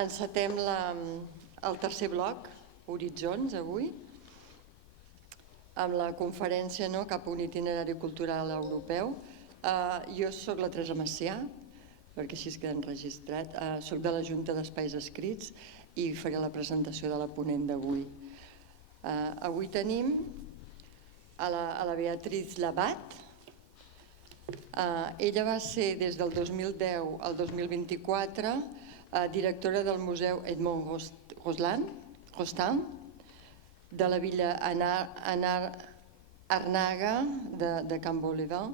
Encetem el tercer bloc, Horitzons, avui, amb la conferència Cap a un itinerari cultural europeu. Jo soc la Teresa Macià, perquè així es queda enregistrat. Soc de la Junta d'Espais Escrits i faré la presentació de la ponent d'avui. Avui tenim a la Beatriz Labat. Ella va ser des del 2010 al 2024 directora del Museu Edmond Rostand de la villa Arnaga de Can Bolívar.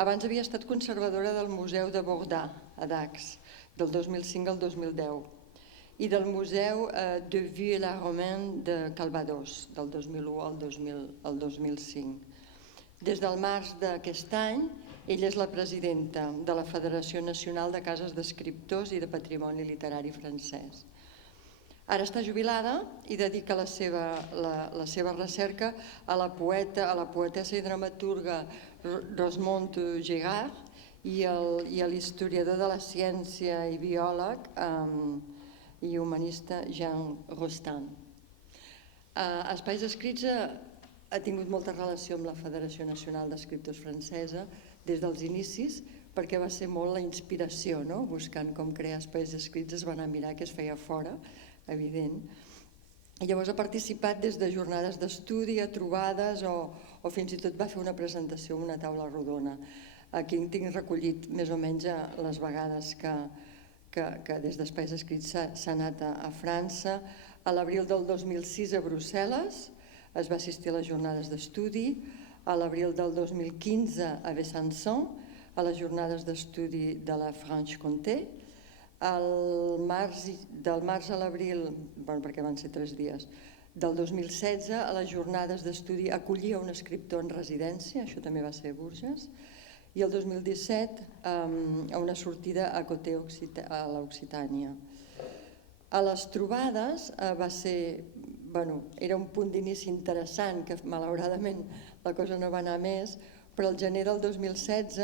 Abans havia estat conservadora del Museu de Borda, a Dax, del 2005 al 2010, i del Museu de Vieux-la-Romaine de Calvados, del 2001 al 2005. Des del març d'aquest any, ella és la presidenta de la Federació Nacional de Cases d'Escriptors i de Patrimoni Literari Francès. Ara està jubilada i dedica la seva recerca a la poetessa i dramaturga Rosemonde Gégard i a l'historiador de la ciència i biòleg i humanista Jean Rostand. Espais Escrits ha tingut molta relació amb la Federació Nacional d'Escriptors Francesa des dels inicis, perquè va ser molt la inspiració, buscant com crear espais escrits es va anar a mirar què es feia fora, evident. I llavors ha participat des de jornades d'estudi a trobades o fins i tot va fer una presentació en una taula rodona. Aquí en tinc recollit més o menys les vegades que des d'Espais Escrits s'ha anat a França. A l'abril del 2006 a Brussel·les es va assistir a les jornades d'estudi, a l'abril del 2015 a Besançon, a les jornades d'estudi de la Franche-Comté, del març a l'abril, perquè van ser 3 dies, del 2016 a les jornades d'estudi acollia un escriptor en residència, això també va ser a Bourges, i el 2017 a una sortida a Côté a l'Occitània. A les trobades era un punt d'inici interessant, que malauradament la cosa no va anar més, però el gener del 2016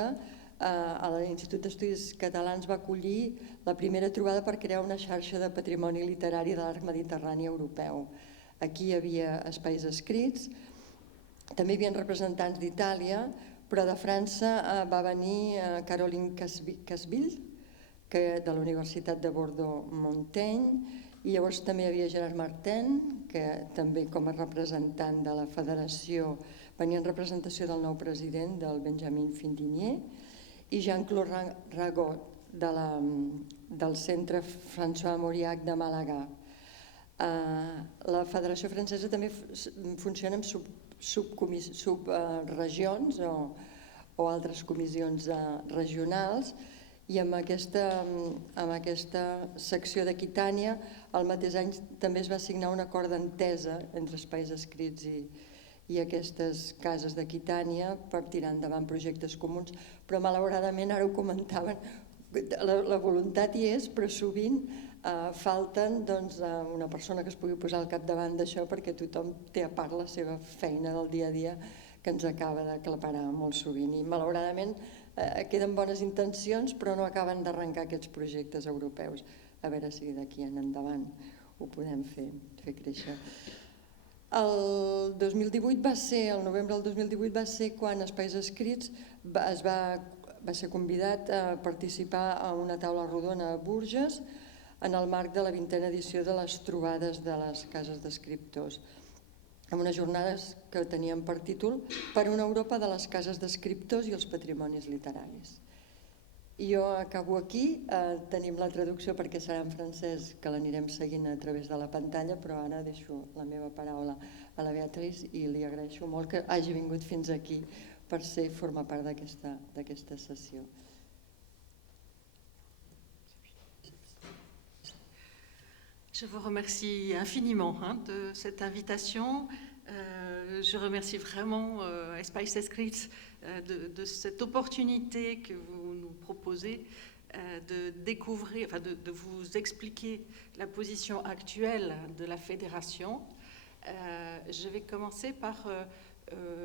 l'Institut d'Estudis Catalans va acollir la primera trobada per crear una xarxa de patrimoni literari de l'arc mediterrani europeu. Aquí hi havia espais escrits, també hi havia representants d'Itàlia, però de França va venir Caroline Casville, de la Universitat de Bordeaux-Montaigne, i llavors també hi havia Gerard Martin, que també com a representant de la federació venia en representació del nou president, del Benjamin Findinier, i Jean-Claude Ragot, del Centre François Mauriac de Màlaga. La Federació Francesa també funciona amb subregions o altres comissions regionals, i amb aquesta secció d'Aquitània el mateix any també es va signar un acord d'entesa entre Espais Escrits i aquestes cases d'Aquitània per tirar endavant projectes comuns, però malauradament, ara ho comentaven, la voluntat hi és, però sovint falten una persona que es pugui posar al capdavant d'això, perquè tothom té a part la seva feina del dia a dia que ens acaba d'aclaparar molt sovint, i malauradament queden bones intencions però no acaben d'arrencar aquests projectes europeus. A veure si d'aquí en endavant ho podem fer créixer. El 2018 va ser, el novembre del 2018 va ser quan Espais Escrits va ser convidat a participar a una taula rodona a Bourges en el marc de la 20a edició de les trobades de les cases d'escriptors, amb unes jornades que tenien per títol Per una Europa de les cases d'escriptors i els patrimonis literaris. I jo acabo aquí, tenim la traducció perquè serà en francès, que l'anirem seguint a través de la pantalla, però ara deixo la meva paraula a la Beatriz i li agraeixo molt que hagi vingut fins aquí per formar part d'aquesta sessió. Je vous remercie infiniment de cette invitation. Je remercie vraiment Espais Escrits de cette opportunité que vous nous proposez de découvrir, de vous expliquer la position actuelle de la fédération. Je vais commencer par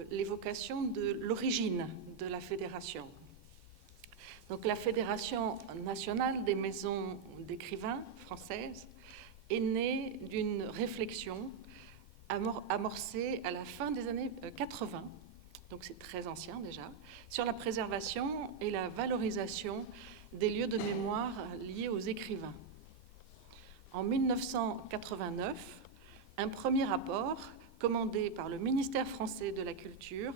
l'évocation de l'origine de la fédération. Donc la Fédération nationale des maisons d'écrivains françaises est née d'une réflexion amorcée à la fin des années 80, donc c'est très ancien déjà, sur la préservation et la valorisation des lieux de mémoire liés aux écrivains. En 1989, un premier rapport commandé par le ministère français de la Culture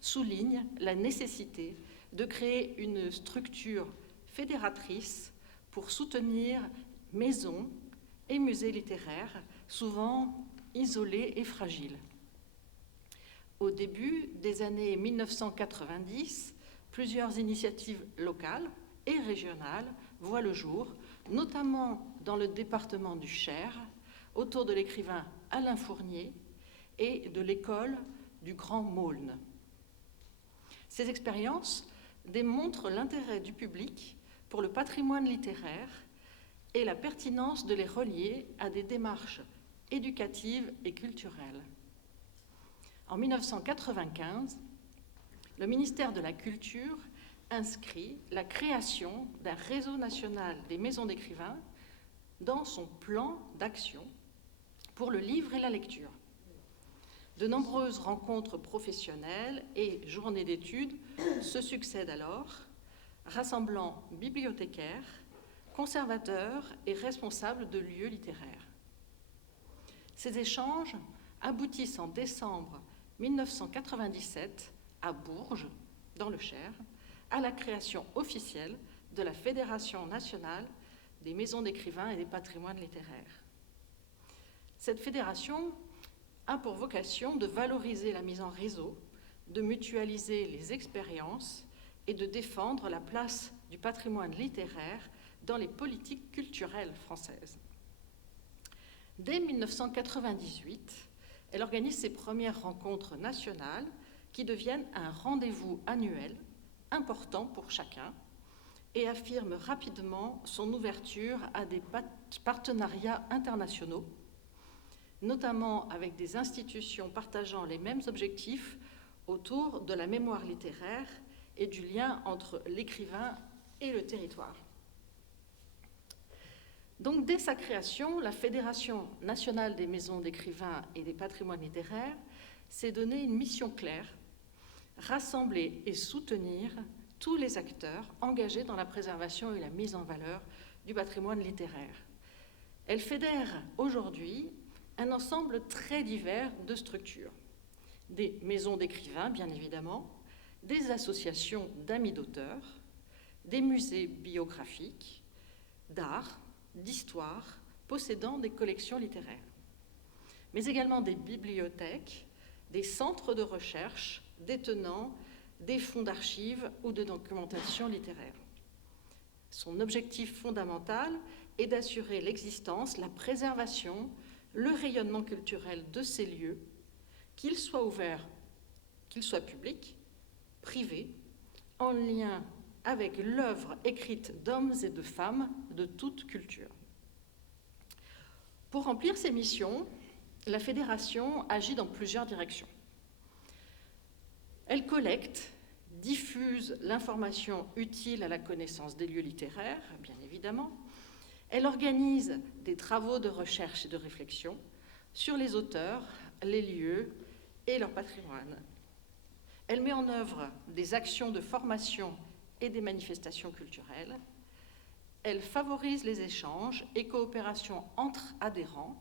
souligne la nécessité de créer une structure fédératrice pour soutenir maisons et musées littéraires, souvent isolés et fragiles. Au début des années 1990, plusieurs initiatives locales et régionales voient le jour, notamment dans le département du Cher, autour de l'écrivain Alain Fournier et de l'école du Grand Maulne. Ces expériences démontrent l'intérêt du public pour le patrimoine littéraire et la pertinence de les relier à des démarches éducatives et culturelles. En 1995, le ministère de la Culture inscrit la création d'un réseau national des maisons d'écrivains dans son plan d'action pour le livre et la lecture. De nombreuses rencontres professionnelles et journées d'études se succèdent alors, rassemblant bibliothécaires, conservateurs et responsables de lieux littéraires. Ces échanges aboutissent en décembre 1997 à Bourges, dans le Cher, à la création officielle de la Fédération nationale des maisons d'écrivains et des patrimoines littéraires. Cette fédération a pour vocation de valoriser la mise en réseau, de mutualiser les expériences et de défendre la place du patrimoine littéraire dans les politiques culturelles françaises. Dès 1998, elle organise ses premières rencontres nationales qui deviennent un rendez-vous annuel important pour chacun et affirme rapidement son ouverture à des partenariats internationaux, notamment avec des institutions partageant les mêmes objectifs autour de la mémoire littéraire et du lien entre l'écrivain et le territoire. Donc, dès sa création, la Fédération nationale des maisons d'écrivains et des patrimoines littéraires s'est donné une mission claire, rassembler et soutenir tous les acteurs engagés dans la préservation et la mise en valeur du patrimoine littéraire. Elle fédère aujourd'hui un ensemble très divers de structures. Des maisons d'écrivains, bien évidemment, des associations d'amis d'auteurs, des musées biographiques, d'art, d'histoire, possédant des collections littéraires, mais également des bibliothèques, des centres de recherche détenant des fonds d'archives ou de documentation littéraire. Son objectif fondamental est d'assurer l'existence, la préservation, le rayonnement culturel de ces lieux, qu'ils soient ouverts, qu'ils soient publics, privés, en lien avec l'œuvre écrite d'hommes et de femmes de toute culture. Pour remplir ces missions, la Fédération agit dans plusieurs directions. Elle collecte, diffuse l'information utile à la connaissance des lieux littéraires, bien évidemment. Elle organise des travaux de recherche et de réflexion sur les auteurs, les lieux et leur patrimoine. Elle met en œuvre des actions de formation et des manifestations culturelles. Elle favorise les échanges et coopérations entre adhérents.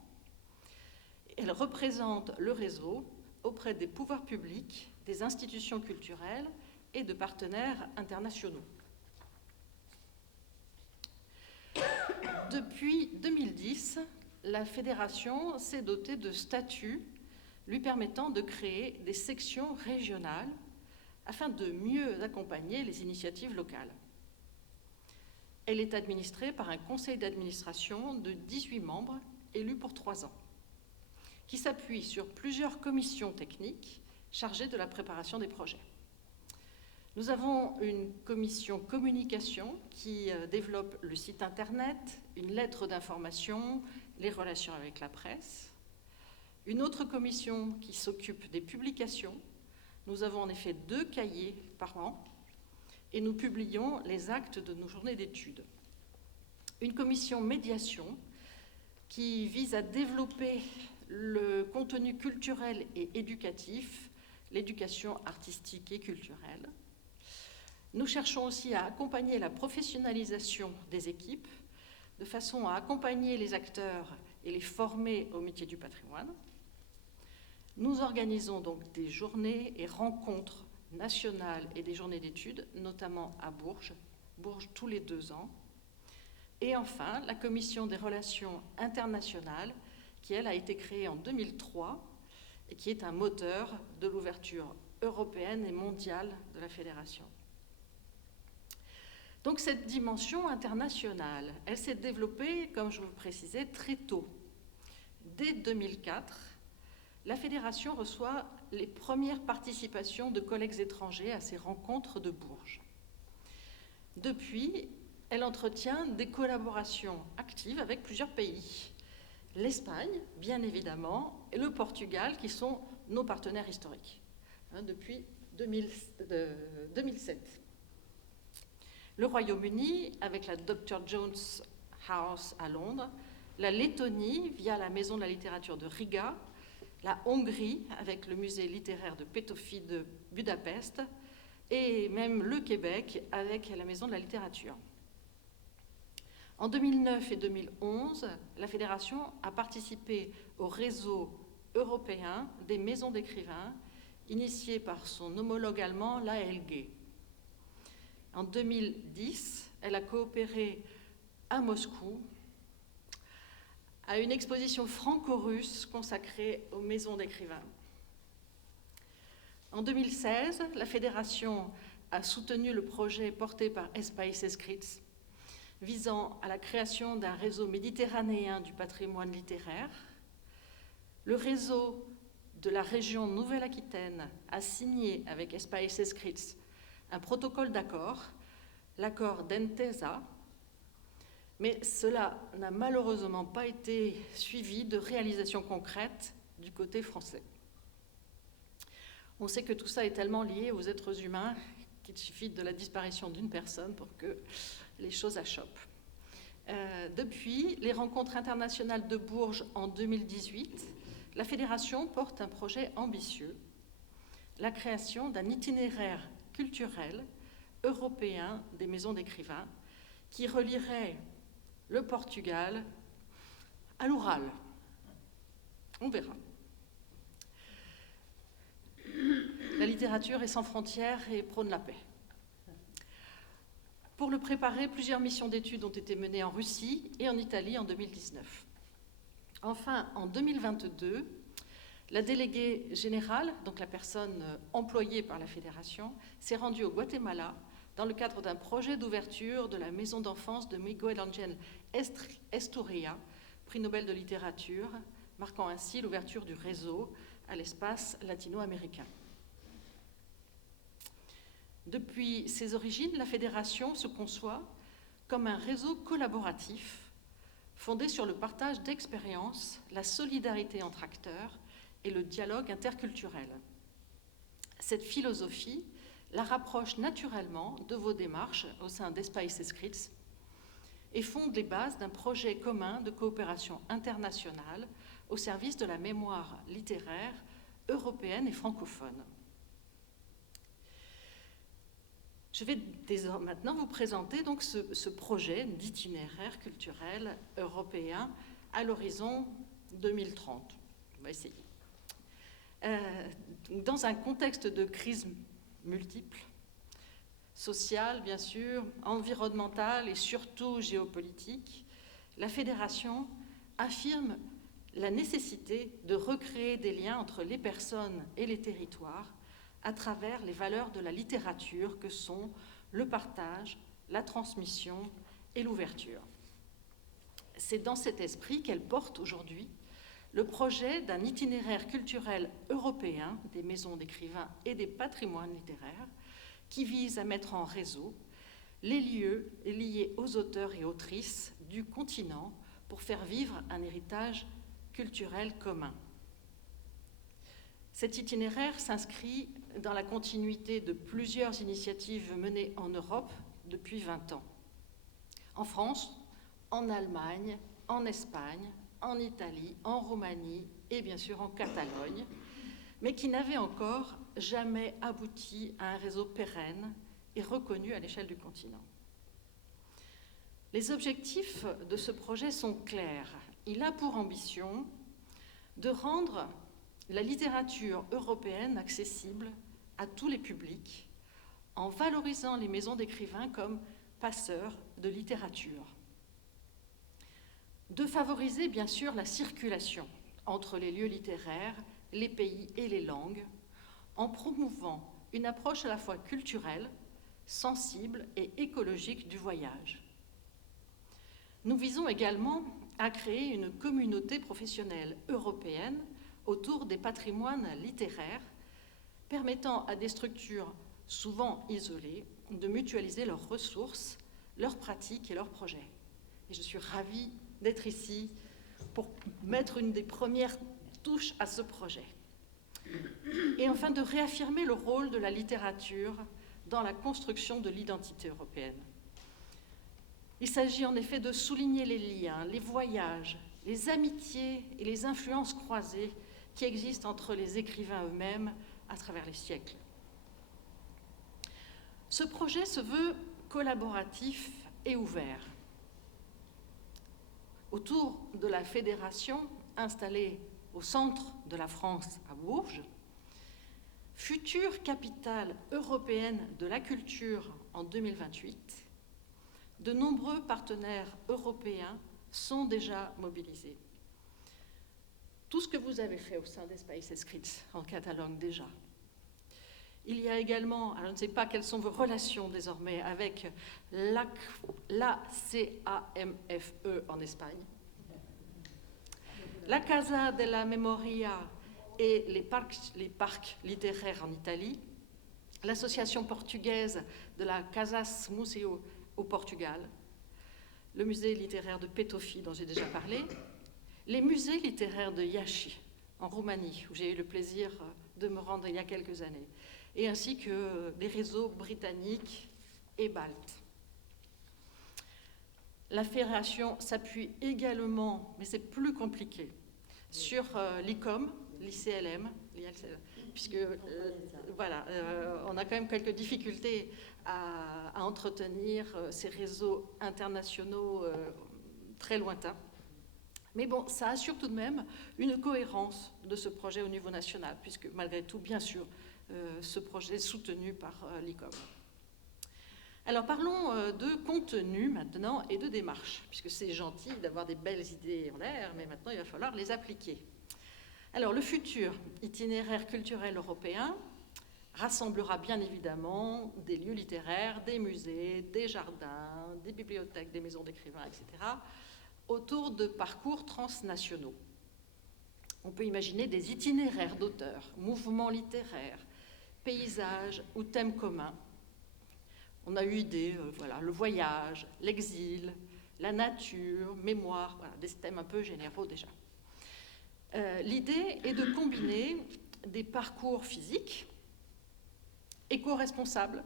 Elle représente le réseau auprès des pouvoirs publics, des institutions culturelles et de partenaires internationaux. Depuis 2010, la Fédération s'est dotée de statuts lui permettant de créer des sections régionales afin de mieux accompagner les initiatives locales. Elle est administrée par un conseil d'administration de 18 membres élus pour 3 ans, qui s'appuie sur plusieurs commissions techniques chargées de la préparation des projets. Nous avons une commission communication qui développe le site internet, une lettre d'information, les relations avec la presse. Une autre commission qui s'occupe des publications. Nous avons en effet 2 cahiers par an, et nous publions les actes de nos journées d'études. Une commission médiation qui vise à développer le contenu culturel et éducatif, l'éducation artistique et culturelle. Nous cherchons aussi à accompagner la professionnalisation des équipes, de façon à accompagner les acteurs et les former au métier du patrimoine. Nous organisons donc des journées et rencontres nationales et des journées d'études, notamment à Bourges tous les 2 ans. Et enfin, la Commission des relations internationales, qui, elle, a été créée en 2003 et qui est un moteur de l'ouverture européenne et mondiale de la Fédération. Donc cette dimension internationale, elle s'est développée, comme je vous le précisais, très tôt. Dès 2004, la Fédération reçoit les premières participations de collègues étrangers à ces rencontres de Bourges. Depuis, elle entretient des collaborations actives avec plusieurs pays. L'Espagne, bien évidemment, et le Portugal, qui sont nos partenaires historiques, depuis 2007. Le Royaume-Uni, avec la Dr. Jones House à Londres, la Lettonie, via la Maison de la littérature de Riga, la Hongrie, avec le musée littéraire de Pétofi de Budapest, et même le Québec, avec la Maison de la littérature. En 2009 et 2011, la Fédération a participé au réseau européen des maisons d'écrivains, initié par son homologue allemand, l'ALG. En 2010, elle a coopéré à Moscou à une exposition franco-russe consacrée aux maisons d'écrivains. En 2016, la Fédération a soutenu le projet porté par Espais Escrits visant à la création d'un réseau méditerranéen du patrimoine littéraire. Le réseau de la région Nouvelle-Aquitaine a signé avec Espais Escrits un protocole d'accord, l'accord d'Entesa, mais cela n'a malheureusement pas été suivi de réalisations concrètes du côté français. On sait que tout ça est tellement lié aux êtres humains qu'il suffit de la disparition d'une personne pour que les choses achoppent. Depuis les rencontres internationales de Bourges en 2018, la Fédération porte un projet ambitieux, la création d'un itinéraire culturel européen des maisons d'écrivains qui relierait le Portugal à l'Oural. On verra. La littérature est sans frontières et prône la paix. Pour le préparer, plusieurs missions d'études ont été menées en Russie et en Italie en 2019. Enfin, en 2022, la déléguée générale, donc la personne employée par la Fédération, s'est rendue au Guatemala dans le cadre d'un projet d'ouverture de la maison d'enfance de Miguel Ángel Esturria, prix Nobel de littérature, marquant ainsi l'ouverture du réseau à l'espace latino-américain. Depuis ses origines, la Fédération se conçoit comme un réseau collaboratif fondé sur le partage d'expériences, la solidarité entre acteurs et le dialogue interculturel. Cette philosophie la rapproche naturellement de vos démarches au sein d'Espais Escrits et fonde les bases d'un projet commun de coopération internationale au service de la mémoire littéraire européenne et francophone. Je vais maintenant vous présenter donc ce projet d'itinéraire culturel européen à l'horizon 2030. On va essayer. Dans un contexte de crise multiple, sociale bien sûr, environnementale et surtout géopolitique, la Fédération affirme la nécessité de recréer des liens entre les personnes et les territoires à travers les valeurs de la littérature que sont le partage, la transmission et l'ouverture. C'est dans cet esprit qu'elle porte aujourd'hui le projet d'un itinéraire culturel européen des maisons d'écrivains et des patrimoines littéraires qui vise à mettre en réseau les lieux liés aux auteurs et autrices du continent pour faire vivre un héritage culturel commun. Cet itinéraire s'inscrit dans la continuité de plusieurs initiatives menées en Europe depuis 20 ans. En France, en Allemagne, en Espagne, en Italie, en Roumanie et bien sûr en Catalogne, mais qui n'avaient encore jamais abouti à un réseau pérenne et reconnu à l'échelle du continent. Les objectifs de ce projet sont clairs. Il a pour ambition de rendre la littérature européenne accessible à tous les publics en valorisant les maisons d'écrivains comme passeurs de littérature. De favoriser bien sûr la circulation entre les lieux littéraires, les pays et les langues en promouvant une approche à la fois culturelle, sensible et écologique du voyage. Nous visons également à créer une communauté professionnelle européenne autour des patrimoines littéraires, permettant à des structures souvent isolées de mutualiser leurs ressources, leurs pratiques et leurs projets. Et je suis ravie d'être ici pour mettre une des premières touches à ce projet. Et enfin, de réaffirmer le rôle de la littérature dans la construction de l'identité européenne. Il s'agit en effet de souligner les liens, les voyages, les amitiés et les influences croisées qui existent entre les écrivains eux-mêmes à travers les siècles. Ce projet se veut collaboratif et ouvert. Autour de la fédération installée au centre de la France à Bourges, future capitale européenne de la culture en 2028, de nombreux partenaires européens sont déjà mobilisés. Tout ce que vous avez fait au sein d'Espais Escrits en Catalogne déjà. Il y a également, alors je ne sais pas quelles sont vos relations désormais avec l'ACAMFE en Espagne, la Casa de la Memoria et les parcs littéraires en Italie, l'association portugaise de la Casas Museu au Portugal, le musée littéraire de Petofi dont j'ai déjà parlé, les musées littéraires de Iași en Roumanie, où j'ai eu le plaisir de me rendre il y a quelques années, et ainsi que des réseaux britanniques et baltes. La fédération s'appuie également, mais c'est plus compliqué, sur l'ICOM, l'ICLM, puisque voilà, on a quand même quelques difficultés à entretenir ces réseaux internationaux très lointains. Mais bon, ça assure tout de même une cohérence de ce projet au niveau national, puisque malgré tout, bien sûr, ce projet est soutenu par l'ICOM. Alors parlons de contenu maintenant et de démarche, puisque c'est gentil d'avoir des belles idées en l'air, mais maintenant il va falloir les appliquer. Alors le futur itinéraire culturel européen rassemblera bien évidemment des lieux littéraires, des musées, des jardins, des bibliothèques, des maisons d'écrivains, etc., autour de parcours transnationaux. On peut imaginer des itinéraires d'auteurs, mouvements littéraires, paysages ou thèmes communs. On a eu idée, voilà, le voyage, l'exil, la nature, mémoire, voilà, des thèmes un peu généraux déjà. L'idée est de combiner des parcours physiques, éco-responsables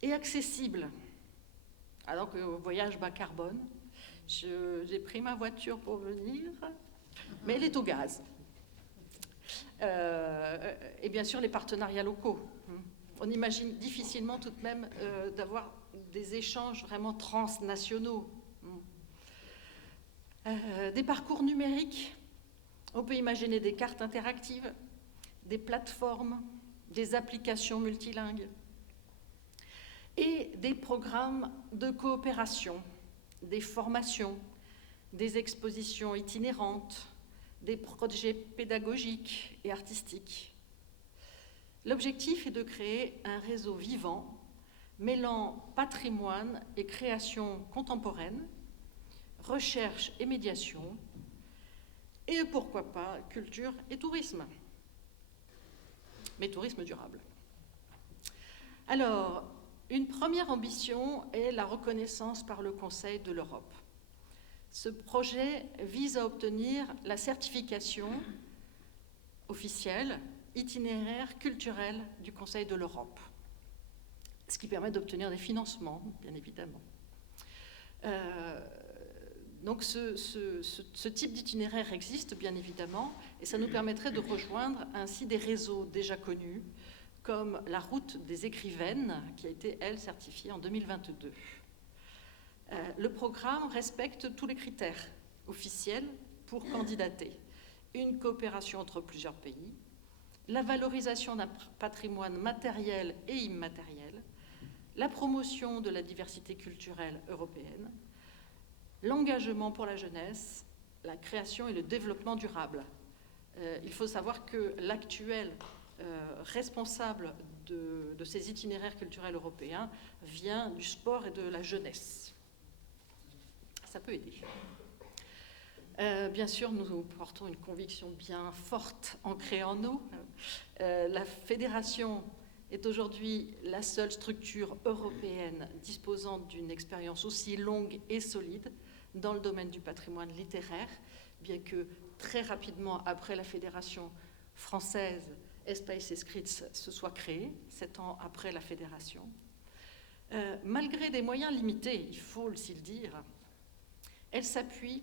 et accessibles. Alors que voyage bas carbone, j'ai pris ma voiture pour venir, mais elle est au gaz. Et bien sûr les partenariats locaux. On imagine difficilement tout de même d'avoir des échanges vraiment transnationaux. Des parcours numériques, on peut imaginer des cartes interactives, des plateformes, des applications multilingues et des programmes de coopération, des formations, des expositions itinérantes, des projets pédagogiques et artistiques. L'objectif est de créer un réseau vivant mêlant patrimoine et création contemporaine, recherche et médiation, et pourquoi pas culture et tourisme, mais tourisme durable. Alors, une première ambition est la reconnaissance par le Conseil de l'Europe. Ce projet vise à obtenir la certification officiel, itinéraire culturel du Conseil de l'Europe, ce qui permet d'obtenir des financements, bien évidemment. Donc ce type d'itinéraire existe, bien évidemment, et ça nous permettrait de rejoindre ainsi des réseaux déjà connus, comme la route des écrivaines, qui a été, elle, certifiée en 2022. Le programme respecte tous les critères officiels pour candidater. Une coopération entre plusieurs pays, la valorisation d'un patrimoine matériel et immatériel, la promotion de la diversité culturelle européenne, l'engagement pour la jeunesse, la création et le développement durable. Il faut savoir que l'actuel responsable de ces itinéraires culturels européens vient du sport et de la jeunesse. Ça peut aider. Bien sûr, nous portons une conviction bien forte ancrée en nous. La fédération est aujourd'hui la seule structure européenne disposant d'une expérience aussi longue et solide dans le domaine du patrimoine littéraire, bien que très rapidement après la fédération française, Espace Escrits se soit créée, 7 ans après la fédération. Malgré des moyens limités, il faut aussi le dire, elle s'appuie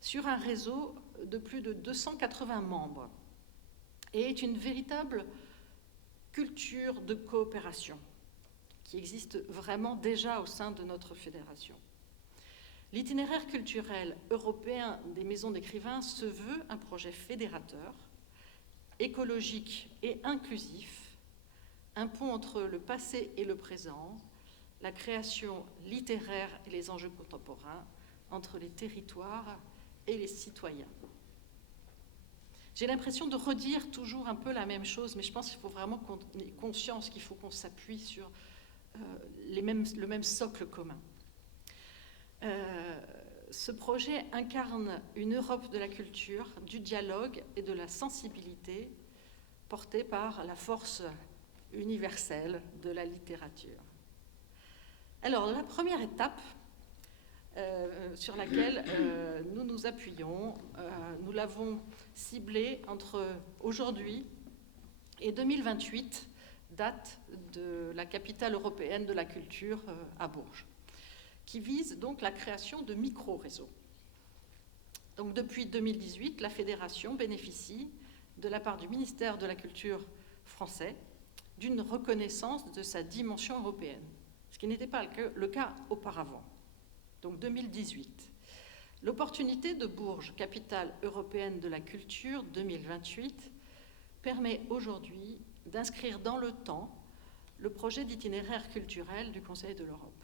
sur un réseau de plus de 280 membres et est une véritable culture de coopération qui existe vraiment déjà au sein de notre fédération. L'itinéraire culturel européen des maisons d'écrivains se veut un projet fédérateur, écologique et inclusif, un pont entre le passé et le présent, la création littéraire et les enjeux contemporains, entre les territoires et les citoyens. J'ai l'impression de redire toujours un peu la même chose, mais je pense qu'il faut vraiment qu'on ait conscience qu'il faut qu'on s'appuie sur le même socle commun. Ce projet incarne une Europe de la culture, du dialogue et de la sensibilité portée par la force universelle de la littérature. Alors, la première étape sur laquelle nous nous appuyons, nous l'avons ciblée entre aujourd'hui et 2028, date de la capitale européenne de la culture à Bourges, qui vise donc la création de micro-réseaux. Donc depuis 2018, la fédération bénéficie, de la part du ministère de la Culture français, d'une reconnaissance de sa dimension européenne, ce qui n'était pas le cas auparavant. Donc 2018. L'opportunité de Bourges, capitale européenne de la culture 2028, permet aujourd'hui d'inscrire dans le temps le projet d'itinéraire culturel du Conseil de l'Europe.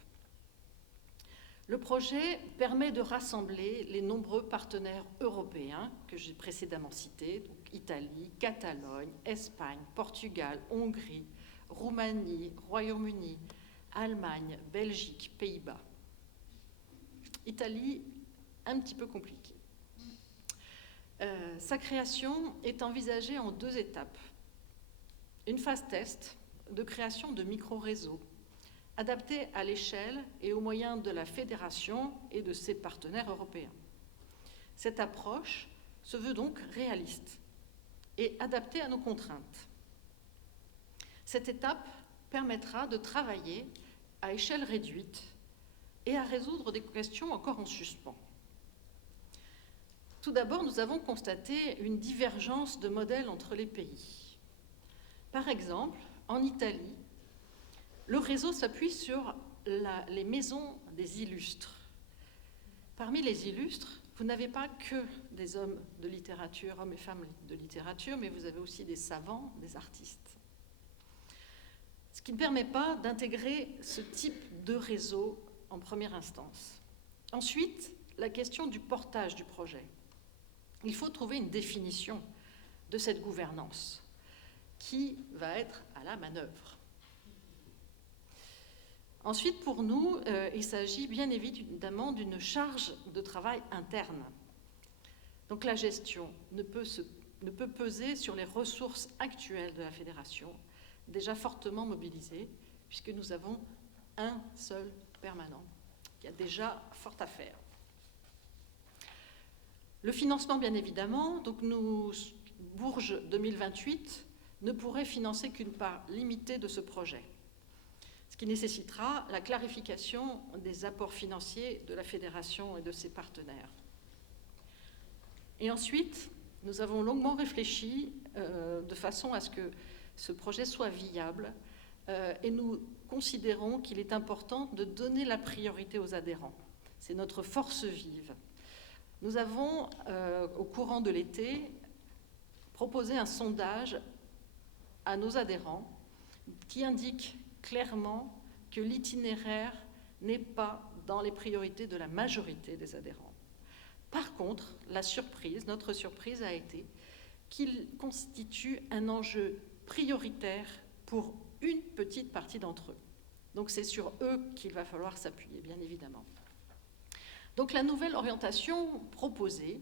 Le projet permet de rassembler les nombreux partenaires européens que j'ai précédemment cités, donc Italie, Catalogne, Espagne, Portugal, Hongrie, Roumanie, Royaume-Uni, Allemagne, Belgique, Pays-Bas. Italie, un petit peu compliquée. Sa création est envisagée en 2 étapes. Une phase test de création de micro-réseaux, adaptés à l'échelle et aux moyens de la fédération et de ses partenaires européens. Cette approche se veut donc réaliste et adaptée à nos contraintes. Cette étape permettra de travailler à échelle réduite et à résoudre des questions encore en suspens. Tout d'abord, nous avons constaté une divergence de modèles entre les pays. Par exemple, en Italie, le réseau s'appuie sur les maisons des illustres. Parmi les illustres, vous n'avez pas que des hommes de littérature, hommes et femmes de littérature, mais vous avez aussi des savants, des artistes. Ce qui ne permet pas d'intégrer ce type de réseau en première instance. Ensuite, la question du portage du projet. Il faut trouver une définition de cette gouvernance qui va être à la manœuvre. Ensuite, pour nous, il s'agit bien évidemment d'une charge de travail interne. Donc la gestion ne peut peser sur les ressources actuelles de la fédération, déjà fortement mobilisées, puisque nous avons un seul permanent, qui a déjà fort à faire. Le financement, bien évidemment, donc nous Bourges 2028 ne pourrait financer qu'une part limitée de ce projet, ce qui nécessitera la clarification des apports financiers de la fédération et de ses partenaires. Et ensuite, nous avons longuement réfléchi de façon à ce que ce projet soit viable et nous considérons qu'il est important de donner la priorité aux adhérents. C'est notre force vive. Nous avons, au courant de l'été, proposé un sondage à nos adhérents qui indique clairement que l'itinéraire n'est pas dans les priorités de la majorité des adhérents. Par contre, notre surprise a été qu'il constitue un enjeu prioritaire pour une petite partie d'entre eux. Donc c'est sur eux qu'il va falloir s'appuyer, bien évidemment. Donc la nouvelle orientation proposée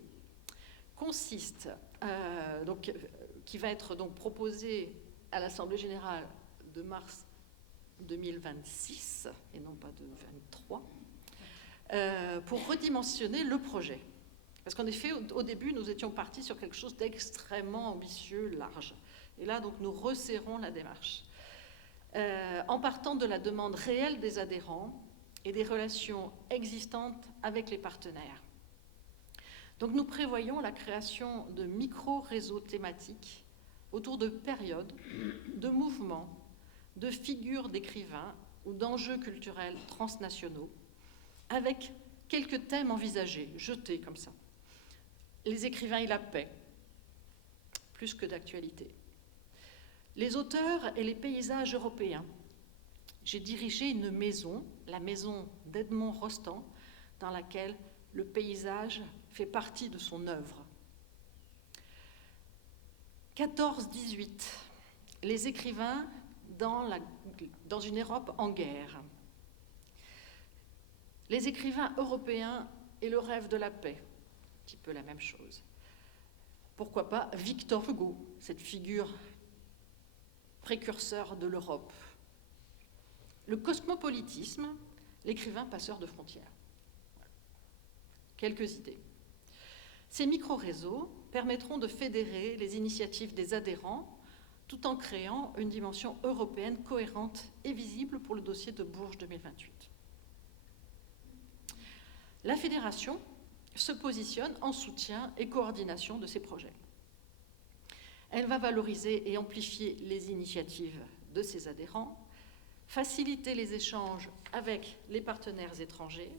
consiste, qui va être donc proposée à l'Assemblée générale de mars 2026, et non pas de 2023, pour redimensionner le projet. Parce qu'en effet, au début, nous étions partis sur quelque chose d'extrêmement ambitieux, large. Et là, donc, nous resserrons la démarche. En partant de la demande réelle des adhérents et des relations existantes avec les partenaires. Donc, nous prévoyons la création de micro-réseaux thématiques autour de périodes, de mouvements, de figures d'écrivains ou d'enjeux culturels transnationaux, avec quelques thèmes envisagés, jetés comme ça. Les écrivains et la paix, plus que d'actualité. Les auteurs et les paysages européens. J'ai dirigé une maison, la maison d'Edmond Rostand, dans laquelle le paysage fait partie de son œuvre. 14-18, les écrivains dans une Europe en guerre. Les écrivains européens et le rêve de la paix, un petit peu la même chose. Pourquoi pas Victor Hugo, cette figure précurseur de l'Europe. Le cosmopolitisme, l'écrivain passeur de frontières. Quelques idées. Ces micro-réseaux permettront de fédérer les initiatives des adhérents tout en créant une dimension européenne cohérente et visible pour le dossier de Bourges 2028. La fédération se positionne en soutien et coordination de ces projets. Elle va valoriser et amplifier les initiatives de ses adhérents, faciliter les échanges avec les partenaires étrangers,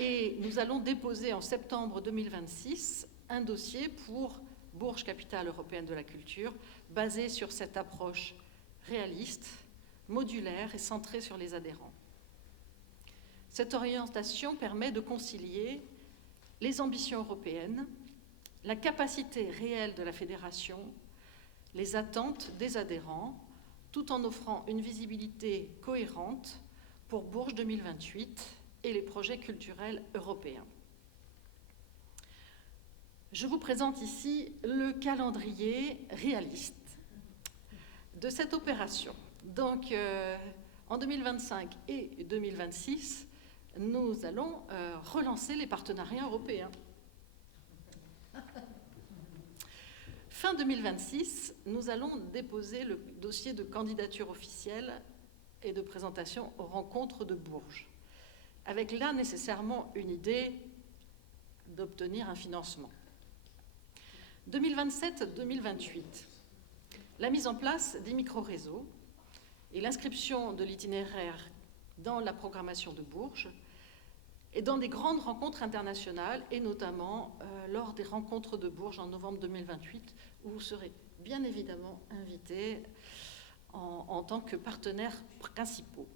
et nous allons déposer en septembre 2026 un dossier pour Bourges, capitale européenne de la culture, basé sur cette approche réaliste, modulaire et centrée sur les adhérents. Cette orientation permet de concilier les ambitions européennes, la capacité réelle de la fédération, les attentes des adhérents, tout en offrant une visibilité cohérente pour Bourges 2028 et les projets culturels européens. Je vous présente ici le calendrier réaliste de cette opération. Donc, en 2025 et 2026, nous allons relancer les partenariats européens. Fin 2026, nous allons déposer le dossier de candidature officielle et de présentation aux rencontres de Bourges, avec là nécessairement une idée d'obtenir un financement. 2027-2028, la mise en place des micro-réseaux et l'inscription de l'itinéraire dans la programmation de Bourges et dans des grandes rencontres internationales, et notamment lors des rencontres de Bourges en novembre 2028, où vous serez bien évidemment invités en tant que partenaires principaux.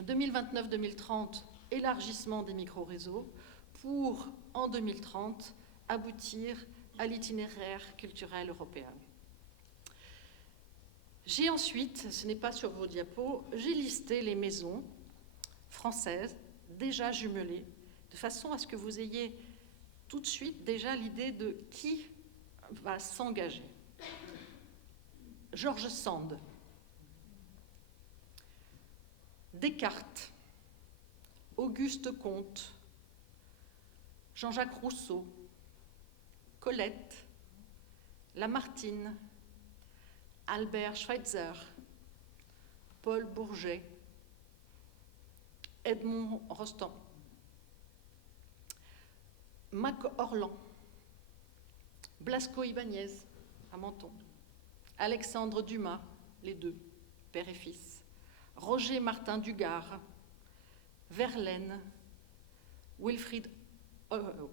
2029-2030, élargissement des micro-réseaux pour, en 2030, aboutir à l'itinéraire culturel européen. J'ai ensuite, ce n'est pas sur vos diapos, j'ai listé les maisons françaises déjà jumelées, de façon à ce que vous ayez tout de suite déjà l'idée de qui va s'engager. George Sand, Descartes, Auguste Comte, Jean-Jacques Rousseau, Colette, Lamartine, Albert Schweitzer, Paul Bourget, Edmond Rostand, Mac Orlan, Blasco Ibáñez à Menton, Alexandre Dumas, les deux, père et fils, Roger Martin Dugard, Verlaine, Wilfrid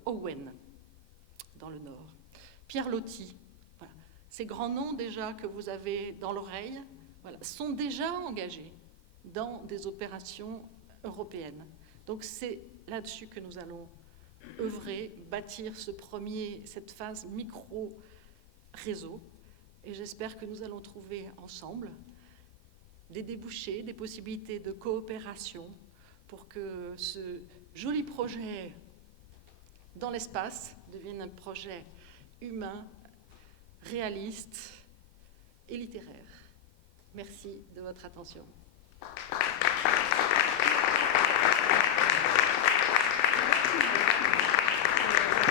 Owen, dans le Nord, Pierre Loti. Voilà. Ces grands noms déjà que vous avez dans l'oreille, voilà, sont déjà engagés dans des opérations européennes. Donc c'est là-dessus que nous allons œuvrer, bâtir cette phase micro-réseau. Et j'espère que nous allons trouver ensemble des débouchés, des possibilités de coopération pour que ce joli projet dans l'espace devienne un projet humain, réaliste et littéraire. Merci de votre attention.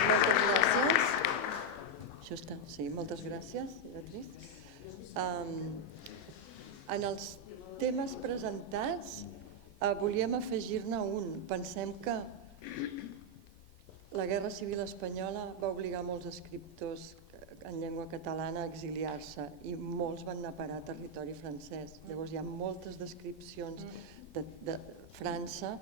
Moltes gràcies. Això està, sí, moltes gràcies, Beatriz. En els temes presentats volíem afegir-ne un. Pensem que la Guerra Civil Espanyola va obligar molts escriptors en llengua catalana a exiliar-se i molts van anar a parar a territori francès. Llavors hi ha moltes descripcions de França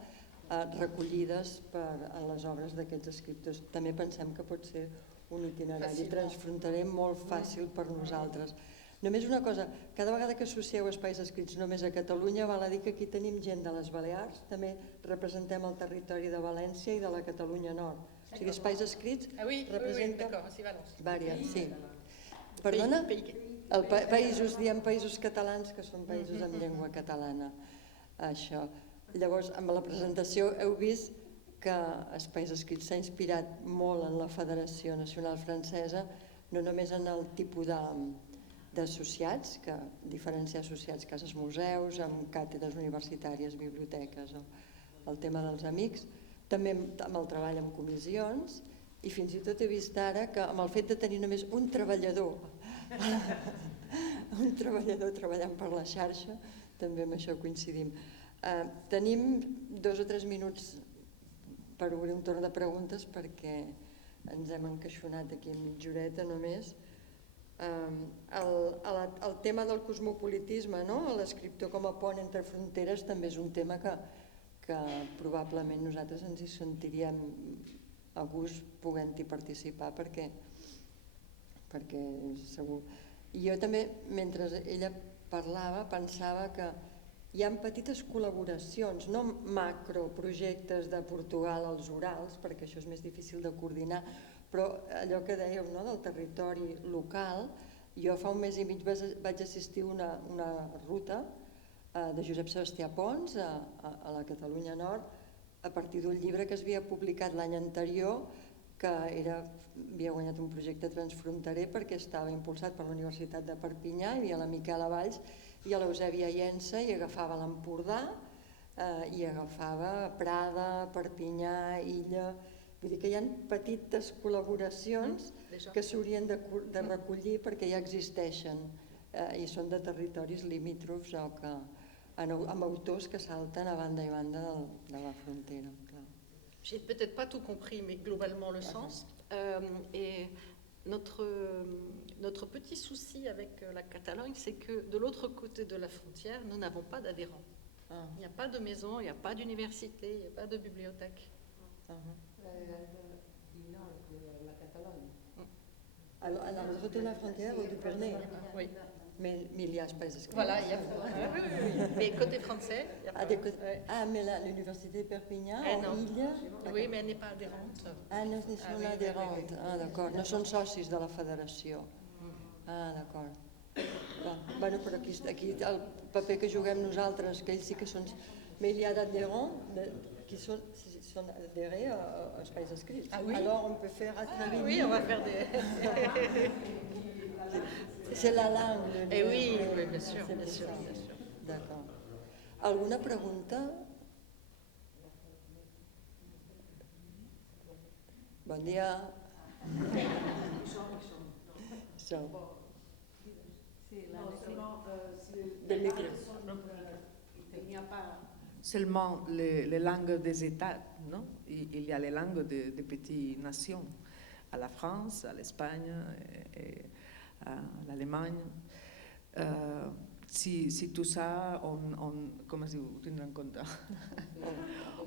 recollides en les obres d'aquests escriptors. També pensem que pot ser un itinerari transfronterer molt fàcil per nosaltres. Només una cosa, cada vegada que associeu espais escrits només a Catalunya val a dir que aquí tenim gent de les Balears, també representem el territori de València i de la Catalunya Nord. O sigui, espais escrits representen... Vàries, sí. Perdona? Països, diem països catalans que són països amb llengua catalana. Això. Llavors, amb la presentació heu vist que Espais Escrits s'ha inspirat molt en la Federació Nacional Francesa, no només en el tipus d'associats, que diferenciar associats cases museus, amb càtedres universitàries, biblioteques, el tema dels amics, també amb el treball en comissions, i fins i tot he vist ara que amb el fet de tenir només un treballador treballant per la xarxa, també amb això coincidim. Tenim 2 o 3 minuts per obrir un torn de preguntes perquè ens hem encaixonat aquí en mitja horeta només. El tema del cosmopolitisme, l'escriptor com a pont entre fronteres, també és un tema que probablement nosaltres ens hi sentiríem a gust podent-hi participar perquè segur. I jo també, mentre ella parlava, pensava que hi ha petites col·laboracions, no macroprojectes de Portugal als Urals, perquè això és més difícil de coordinar, però allò que dèieu del territori local, jo fa un mes i mig vaig assistir a una ruta de Josep Sebastià Pons a la Catalunya Nord a partir d'un llibre que es havia publicat l'any anterior que havia guanyat un projecte transfronterer perquè estava impulsat per la Universitat de Perpinyà, hi havia la Miquela Valls i l'Eusèbia Llença i agafava l'Empordà i agafava Prada, Perpinyà, Illa... Vull dir que hi ha petites col·laboracions que s'haurien de recollir perquè ja existeixen i són de territoris limítrofs o amb autors que salten a banda i banda de la frontera. J'ai peut-être pas tout compris, mais globalement le sens. Et notre petit souci avec la Catalogne, c'est que de l'autre côté de la frontière, nous n'avons pas d'adhérents. Il n'y a pas de maison, il n'y a pas d'université, il n'y a pas de bibliothèque. La Catalogne. À l'autre côté de la frontière, au Dupernay. Oui. Mais il y a espais escrits. Voilà, il y a... Oui. Mais côté français, il y a pas... Ah, mais l'université de Perpinyà, Illa... Oui, mais elle n'est pas adhérente. Ah, no són adherents. Ah, d'acord. No són socis de la federació. Ah, d'acord. Bueno, però aquí el paper que juguem nosaltres, que ells sí que són... Mais il y a d'adhérents qui sont adhérés à Espais Escrits. Ah oui? Alors on peut faire à travers... Oui, on va faire des... C'est la langue. Eh oui, bien sûr, bien sûr. D'accord. Alguna pregunta? Bon dia. So, Non, seulement Des micros. il n'y a pas seulement les langues des États, non? Il y a les langues des petites nations, à la France, à l'Espagne et à l'Allemagne. Si tout ça, comment se diu, tindre en compte?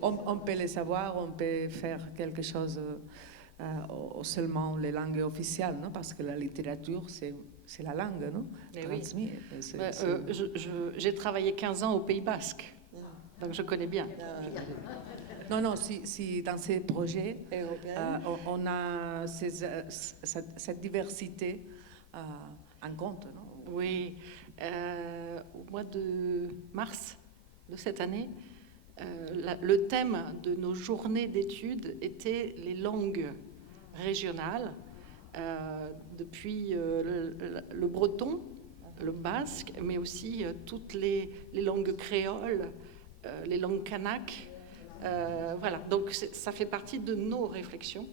On peut le savoir, on peut faire quelque chose seulement les langues officielles, non? Parce que la littérature, c'est la langue, non? Eh oui. Transmise. J'ai travaillé 15 ans au Pays Basque, donc je connais bien. Non, si dans ces projets, européenne. on a cette diversité en compte, non? Oui, au mois de mars de cette année, le thème de nos journées d'études était les langues régionales, depuis le breton, le basque, mais aussi toutes les langues créoles, les langues kanak. Voilà, donc ça fait partie de nos réflexions.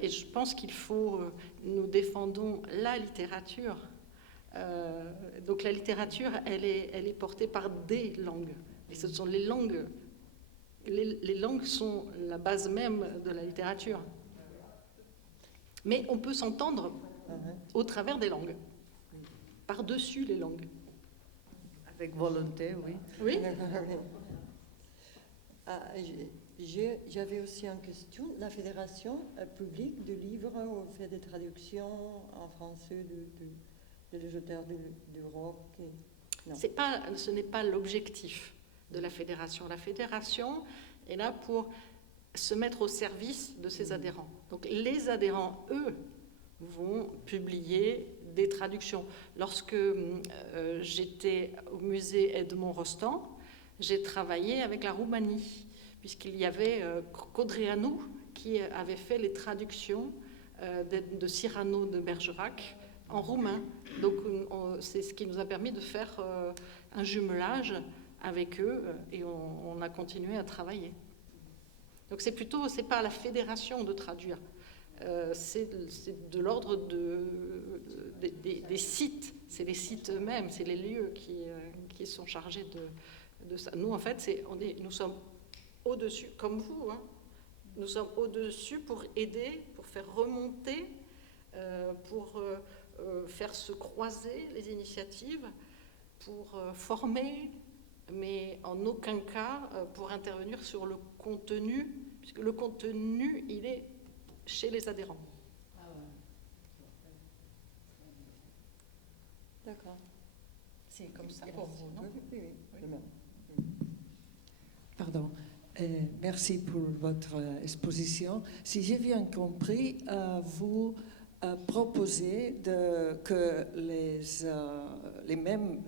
Et je pense qu'il faut, nous défendons la littérature. Donc la littérature, elle est portée par des langues. Et ce sont les langues. Les langues sont la base même de la littérature. Mais on peut s'entendre au travers des langues, par-dessus les langues. Avec volonté, oui. Oui. J'avais aussi une question. La Fédération publique de livres ou fait des traductions en français des auteurs d'Europe? Non. Ce n'est pas l'objectif de la Fédération. La Fédération est là pour se mettre au service de ses adhérents. Donc les adhérents, eux, vont publier des traductions. Lorsque j'étais au musée Edmond Rostand, j'ai travaillé avec la Roumanie, puisqu'il y avait Codreanu qui avait fait les traductions de Cyrano de Bergerac en roumain. Donc c'est ce qui nous a permis de faire un jumelage avec eux et on a continué à travailler. Donc c'est pas à la fédération de traduire, c'est de l'ordre des sites, c'est les sites eux-mêmes, c'est les lieux qui sont chargés de ça. Nous en fait, nous sommes au-dessus, comme vous, hein. Nous sommes au-dessus pour aider, pour faire remonter, pour faire se croiser les initiatives, pour former, mais en aucun cas pour intervenir sur le contenu, puisque le contenu, il est chez les adhérents. D'accord. C'est comme ça pour vous, non? Oui. Pardon. Merci pour votre exposition. Si j'ai bien compris, vous proposez que les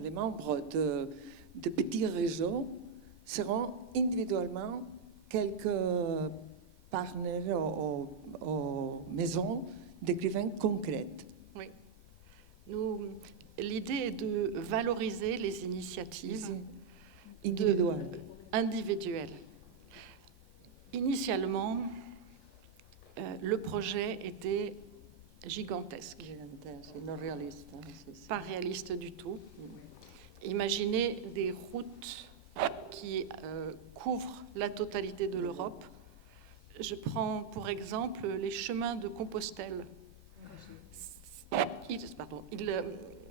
membres de petits réseaux seront individuellement quelques partenaires ou maisons d'écrivains concrètes. Oui. L'idée est de valoriser les initiatives individuelles. Initialement, le projet était gigantesque. Non réaliste. Pas réaliste du tout. Imaginez des routes qui couvrent la totalité de l'Europe. Je prends pour exemple les chemins de Compostelle.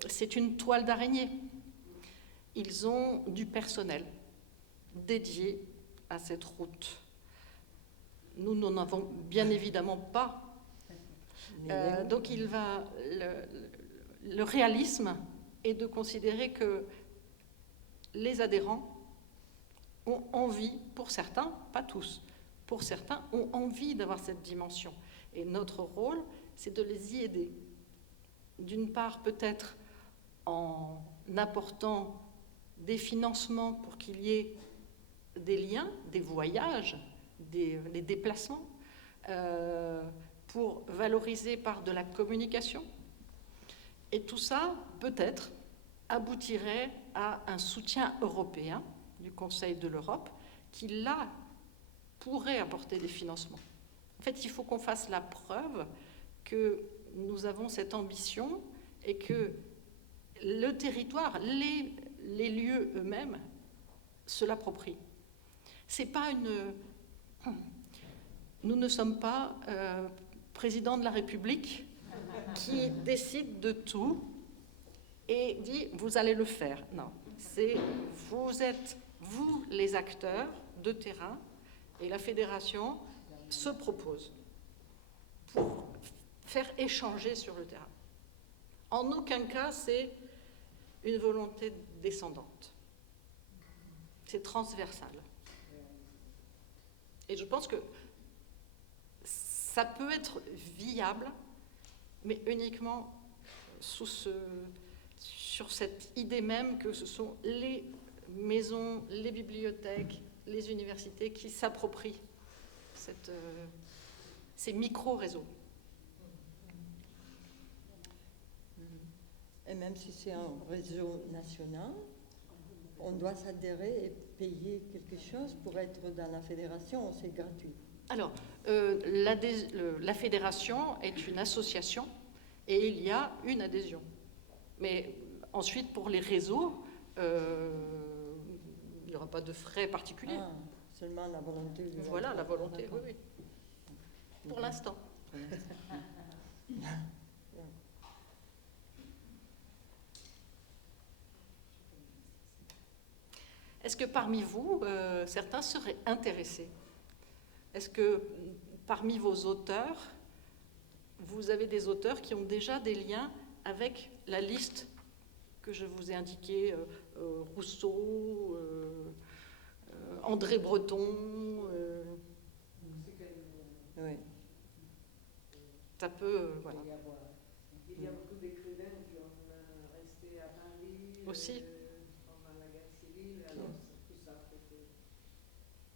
C'est une toile d'araignée. Ils ont du personnel dédié à cette route. Nous n'en avons bien évidemment pas. Donc le réalisme est de considérer que les adhérents ont envie, pour certains, pas tous, pour certains, ont envie d'avoir cette dimension. Et notre rôle, c'est de les y aider. D'une part, peut-être en apportant des financements pour qu'il y ait des liens, des voyages, des déplacements, pour valoriser par de la communication. Et tout ça, peut-être, aboutirait à un soutien européen du Conseil de l'Europe qui, là, pourrait apporter des financements. En fait, il faut qu'on fasse la preuve que nous avons cette ambition et que le territoire, les lieux eux-mêmes se l'approprient. C'est pas une... Nous ne sommes pas président de la République qui décide de tout et dit « vous allez le faire ». Non, c'est vous êtes, vous, les acteurs de terrain, et la fédération se propose pour faire échanger sur le terrain. En aucun cas, c'est une volonté descendante. C'est transversal. Et je pense que ça peut être viable, mais uniquement sur cette idée même que ce sont les maisons, les bibliothèques, les universités qui s'approprient ces micro-réseaux. Et même si c'est un réseau national, on doit s'adhérer et payer quelque chose pour être dans la fédération, ou c'est gratuit? Alors, la fédération est une association et il y a une adhésion. Mais ensuite, pour les réseaux, il n'y aura pas de frais particuliers. Ah, seulement la volonté. Voilà, la volonté, oui, oui. Pour l'instant. Est-ce que parmi vous, certains seraient intéressés? Est-ce que parmi vos auteurs, vous avez des auteurs qui ont déjà des liens avec la liste que je vous ai indiquée, Rousseau, André Breton Oui. Ça peut, voilà. Il y a beaucoup d'écrivains qui ont resté à Paris Aussi. pendant la guerre civile, alors tout ça fait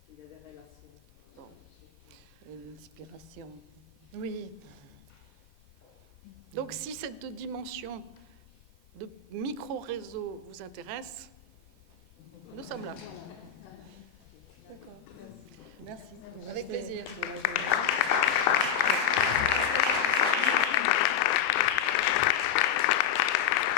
qu'il y a des relations. Bon. Et l'inspiration. Oui. Donc si cette dimension de micro-réseau vous intéresse, nous sommes là. D'accord. Merci. Avec plaisir. Merci.